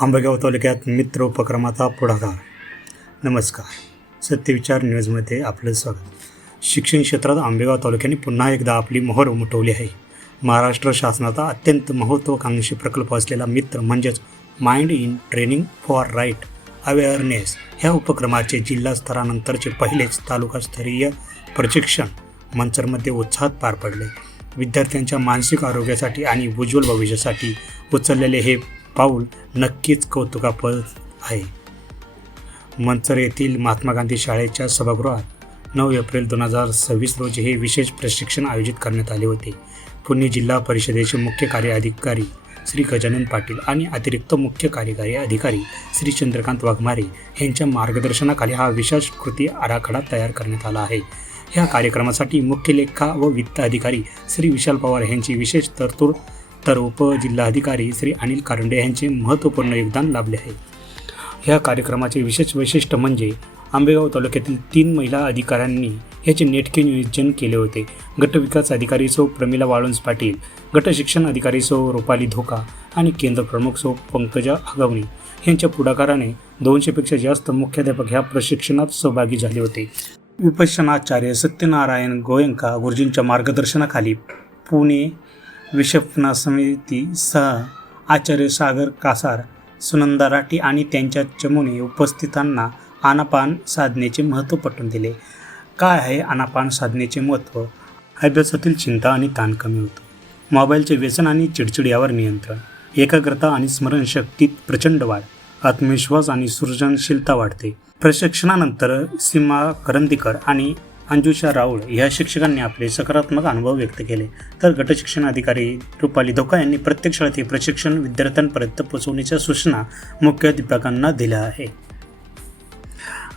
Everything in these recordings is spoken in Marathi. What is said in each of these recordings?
आंबेगाव तालुक्यात मित्र उपक्रमाचा पुढाकार. नमस्कार, सत्यविचार न्यूजमध्ये आपलं स्वागत. शिक्षण क्षेत्रात आंबेगाव तालुक्याने पुन्हा एकदा आपली मोहोर उमटवली आहे. महाराष्ट्र शासनाचा अत्यंत महत्त्वाकांक्षी प्रकल्प असलेला मित्र म्हणजेच mind in training for right awareness ह्या उपक्रमाचे जिल्हा स्तरानंतरचे पहिलेच तालुकास्तरीय प्रशिक्षण मंचरमध्ये उत्साहात पार पडले. विद्यार्थ्यांच्या मानसिक आरोग्यासाठी आणि उज्ज्वल भविष्यासाठी उचललेले हे पाऊल नक्कीच कौतुकास्पद आहे. मंचर येथील महात्मा गांधी शाळेच्या सभागृहात 9 एप्रिल 2026 रोजी हे विशेष प्रशिक्षण आयोजित करण्यात आले होते. पुणे जिल्हा परिषदेचे मुख्य कार्य अधिकारी श्री गजानन पाटील आणि अतिरिक्त मुख्य कार्यकारी अधिकारी श्री चंद्रकांत वाघमारे यांच्या मार्गदर्शनाखाली हा विशेष कृती आराखडा तयार करण्यात आला आहे. ह्या कार्यक्रमासाठी मुख्य लेखा व वित्त अधिकारी श्री विशाल पवार यांची विशेष तरतूद तर उपजिल्हाधिकारी श्री अनिल कारंडे यांचे महत्त्वपूर्ण योगदान लाभले आहे. ह्या कार्यक्रमाचे विशेष वैशिष्ट्य म्हणजे आंबेगाव तालुक्यातील 3 महिला अधिकाऱ्यांनी याचे नेटके नियोजन केले होते. गटविकास अधिकारी सौ प्रमिला वाळुंज पाटील, गट शिक्षण अधिकारी सौ रुपाली धोका आणि केंद्र प्रमुख सौ पंकजा आगवणी यांच्या पुढाकाराने 200पेक्षा जास्त मुख्याध्यापक ह्या प्रशिक्षणात सहभागी झाले होते. विपश्यनाचार्य सत्यनारायण गोयंका गुरुजींच्या मार्गदर्शनाखाली पुणे विक्षेपणा समिती सह आचार्य सागर कासार, सुनंदा राठी आणि त्यांच्या चमूने उपस्थितांना आनापान साधनेचे महत्त्व पटवून दिले. काय आहे आनापान साधनेचे महत्त्व? अभ्यासातील चिंता आणि ताण कमी होतो. मोबाईलचे व्यसन आणि चिडचिड यावर नियंत्रण. एकाग्रता आणि स्मरणशक्तीत प्रचंड वाढ. आत्मविश्वास आणि सृजनशीलता वाढते. प्रशिक्षणानंतर सीमा करंदीकर आणि अंजुषा राऊळ या शिक्षकांनी आपले सकारात्मक अनुभव व्यक्त केले. तर गट शिक्षण अधिकारी रुपाली धोका यांनी प्रत्येक शाळेत हे प्रशिक्षण विद्यार्थ्यांपर्यंत पोहोचवण्याच्या सूचना मुख्याध्यापकांना दिल्या आहे.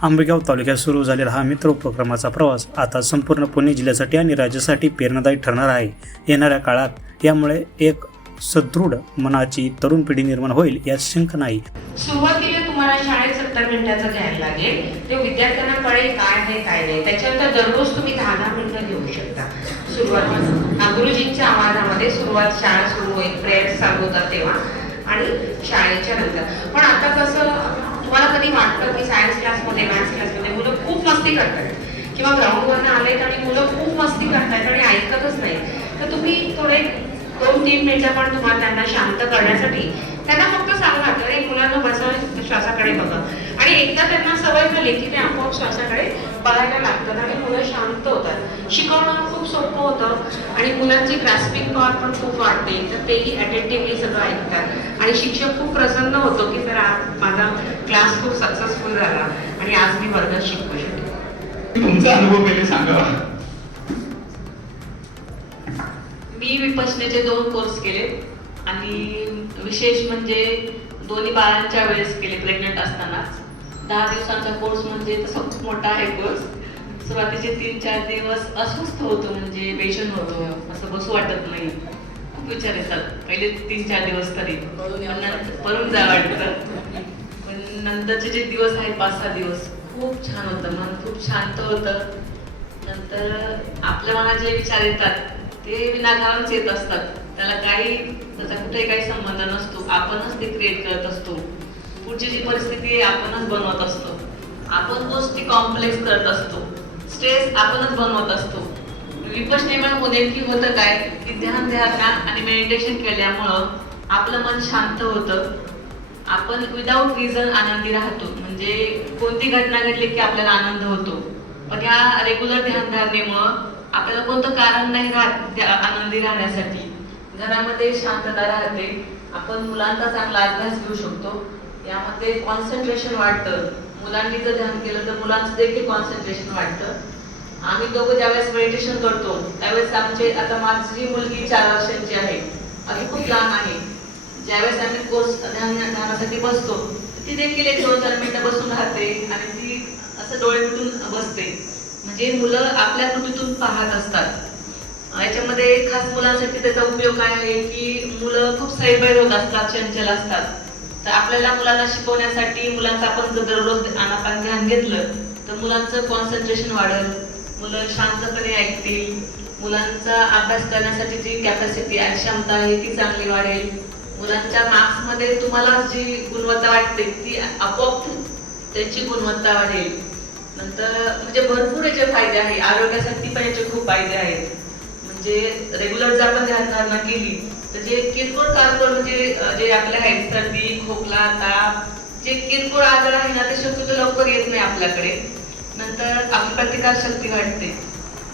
आंबेगाव तालुक्यात सुरू झालेला हा मित्र उपक्रमाचा प्रवास आता संपूर्ण पुणे जिल्ह्यासाठी आणि राज्यासाठी प्रेरणादायी ठरणार आहे. येणाऱ्या काळात यामुळे एक सदृढ मनाची तरुण पिढी निर्माण होईल यात शंका नाही. सुरुवातीला तुम्हाला शाळेत 70 मिनिटाचं घ्यायला लागेल. ते विद्यार्थ्यांना कळेल काय आहे काय नाही. त्याच्यानंतर दररोज तुम्ही 10-10 मिनिटं घेऊ शकता. सुरुवातीला गुरुजींच्या आवाजामध्ये सुरुवात शाळा सुरू होईल, प्रेयर चालू होतात तेव्हा आणि शाळेच्या नंतर. पण आता कसं तुम्हाला कधी वाटतं की सायन्स क्लासमध्ये मॅथ्स क्लासमध्ये मुलं खूप मस्ती करतात किंवा ग्राउंडवरनं आलेत आणि मुलं खूप मस्ती करतात आणि ऐकतच नाही, तर तुम्ही थोडे 2-3 मिनिटं पण तुम्हाला त्यांना शांत करण्यासाठी त्यांना फक्त सांगा की मुलांना बसा, श्वासाकडे बघा. आणि एकदा त्यांना सवय झाली की ते आपोआप श्वासाकडे बघायला लागतात आणि मुलं शांत होतात. शिकवणं खूप सोपं होतं आणि मुलांची ग्रास्पिंग पॉवर पण खूप वाढते. तर तेही अटेंटिव्हली सगळं ऐकतात आणि शिक्षक खूप प्रसन्न होतो की तर आज माझा क्लास खूप सक्सेसफुल झाला आणि आज मी वर्गात शिकवू शकतो. तुमचा अनुभव पहिले सांगा. मी विपश्यनेचे 2 कोर्स केले आणि विशेष म्हणजे दोन्ही बाळांच्या वेळेस केले, प्रेग्नंट असतानाच. 10 दिवसांचा कोर्स म्हणजे तसा खूप मोठा आहे कोर्स. सुरुवातीचे 3-4 दिवस अस्वस्थ होतो, म्हणजे बेचैन होतो, असं बसू वाटत नाही, खूप विचार येतात पहिले 3-4 दिवस तरी, पळून जा वाटतं. पण नंतरचे जे दिवस आहेत 5-6 दिवस खूप छान होतं, मन खूप शांत होतं. नंतर आपल्या मनात जे विचार येतात ते विनाकारणच येत असतात, त्याला त्याचा कुठेही काही संबंध नसतो. आपणच ते क्रिएट करत असतो. पुढची जी परिस्थिती आहे आपणच बनवत असतो. आपण गोष्टी कॉम्प्लेक्स करत असतो. स्ट्रेस आपणच बनवत असतो. विपश्यनेमुळे नेमकी होतं काय की ध्यान आणि मेडिटेशन केल्यामुळं आपलं मन शांत होतं. आपण विदाऊट रिझन आनंदी राहतो. म्हणजे कोणती घटना घडली की आपल्याला आनंद होतो. पण या रेग्युलर ध्यानधारणेमुळं आपल्याला कोणतं कारण नाही राहत आनंदी राहण्यासाठी. घरामध्ये शांतता राहते. आपण मुलांचा चांगला अभ्यास घेऊ शकतो. यामध्ये कॉन्सन्ट्रेशन वाढतं. मुलांनी जर ध्यान केलं तर मुलांचं देखील कॉन्सन्ट्रेशन वाढतं. आम्ही दोघं ज्यावेळेस मेडिटेशन करतो त्यावेळेस आता माझी मुलगी 4 वर्षांची आहे, अगदी खूप लहान आहे. ज्यावेळेस आम्ही कोर्स ध्यानासाठी बसतो ती देखील 1-2-4 मिनिटं बसून राहते आणि ती असं डोळे मिटून बसते. म्हणजे मुलं आपल्या कृतीतून पाहत असतात. याच्यामध्ये खास मुलांसाठी त्याचा उपयोग काय आहे की मुलं खूप सैबैर होत असतात, चंचल असतात. तर आपल्याला मुलांना शिकवण्यासाठी मुलांचं आपण जर दररोज आनापान ध्यान घेतलं तर मुलांचं कॉन्सन्ट्रेशन वाढेल, मुलं शांतपणे ऐकतील, मुलांचा अभ्यास करण्यासाठी जी कॅपॅसिटी आणि क्षमता आहे ती चांगली वाढेल, मुलांच्या मार्क्समध्ये तुम्हाला जी गुणवत्ता वाटते ती आपोआप त्यांची गुणवत्ता वाढेल. नंतर म्हणजे भरपूर याचे फायदे आहेत. आरोग्यासाठी पण याचे खूप फायदे आहेत. म्हणजे रेग्युलर जर आपण ध्यानधारणा केली तर जे किरकोळ कारकोळ म्हणजे जे आपले आहेत सर्दी, खोकला, ताप, जे किरकोळ आजार आहे ना ते शक्यतो लवकर येत नाही आपल्याकडे. नंतर आपली प्रतिकारशक्ती वाढते,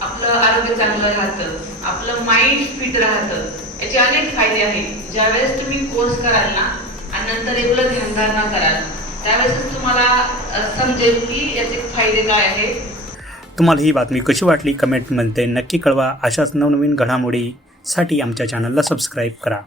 आपलं आरोग्य चांगलं राहतं, आपलं माइंड फिट राहतं. याचे अनेक फायदे आहेत. ज्यावेळेस तुम्ही कोर्स कराल ना आणि नंतर रेग्युलर ध्यानधारणा कराल त्यावेळेसच तुम्हाला समजेल की याचे फायदे काय आहेत. तुम्हाला ही बातमी कशी वाटली कमेंटमध्ये नक्की कळवा. अशाच नवनवीन घडामोडीसाठी आमच्या चॅनलला सबस्क्राईब करा.